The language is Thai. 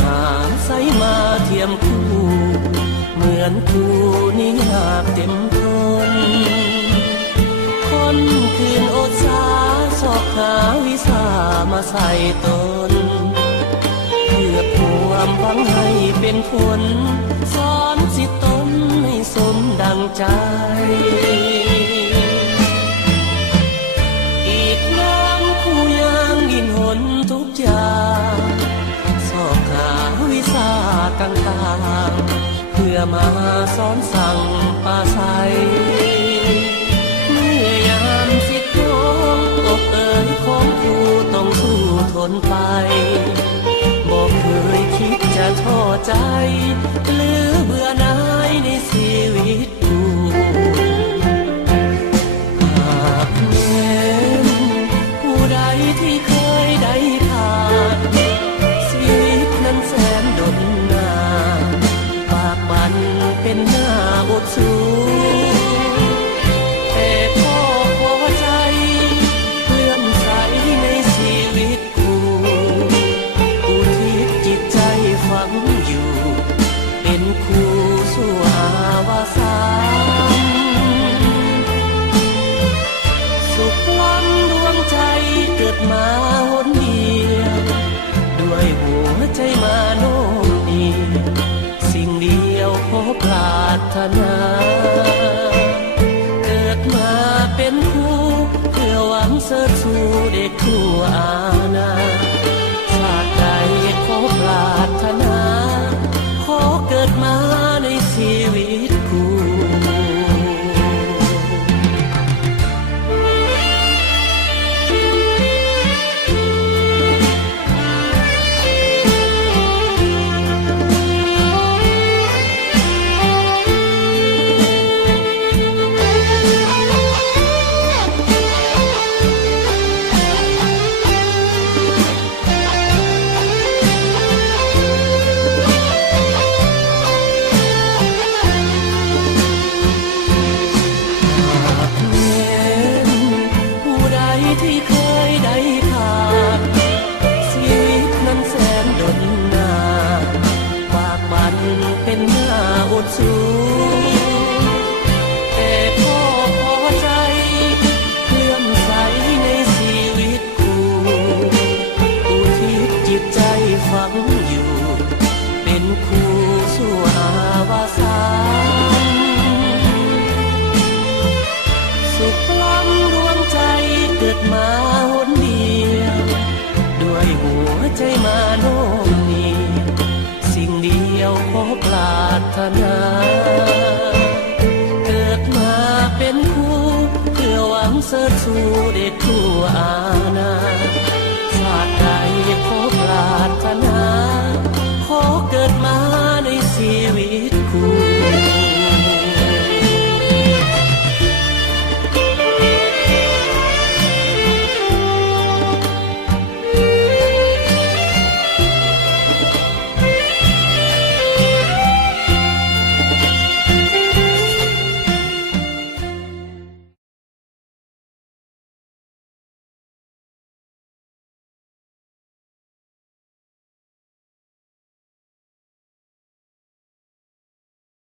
หาใส่มาเทียมคู่เหมือนคู่นี้อยากเต็มทนคนคืนอดสาสอกหาวิสามาใส่ตนเพื่อความหวังให้เป็นผลสอนสิตนให้สมดังใจอีกน้ำคู่ยางดินหนทุกอย่างสอบหาวิสาต่างๆเพื่อมาสอนสั่งปาใสเมื่อยามสิทธิ์น้องอกเอ๋ยของคู่ต้องสู้ทนไปบอกเคยคิดจะท้อใจหรือเบื่อหน่ายในชีวิตคู่หากแม้นผู้ใดที่เคยได้ผ่านชีวิตนั้นแสนดนนานปากบันเป็นหน้าอดสู้แต่พ่อพอใจเลื่อมใสในชีวิตคู่อุทิศจิตใจฝังอยู่เป็นคู่สู่อาวสานสุขล้ำดวงใจเกิดมาหนเดียวด้วยหัวใจมาโน้มเอียงสิ่งเดียวขอปรารถนาเกิดมาเป็นคู่เพื่อหวังเสริฐสู่เด็กคู่อาณาชาติใดขอปรารถนา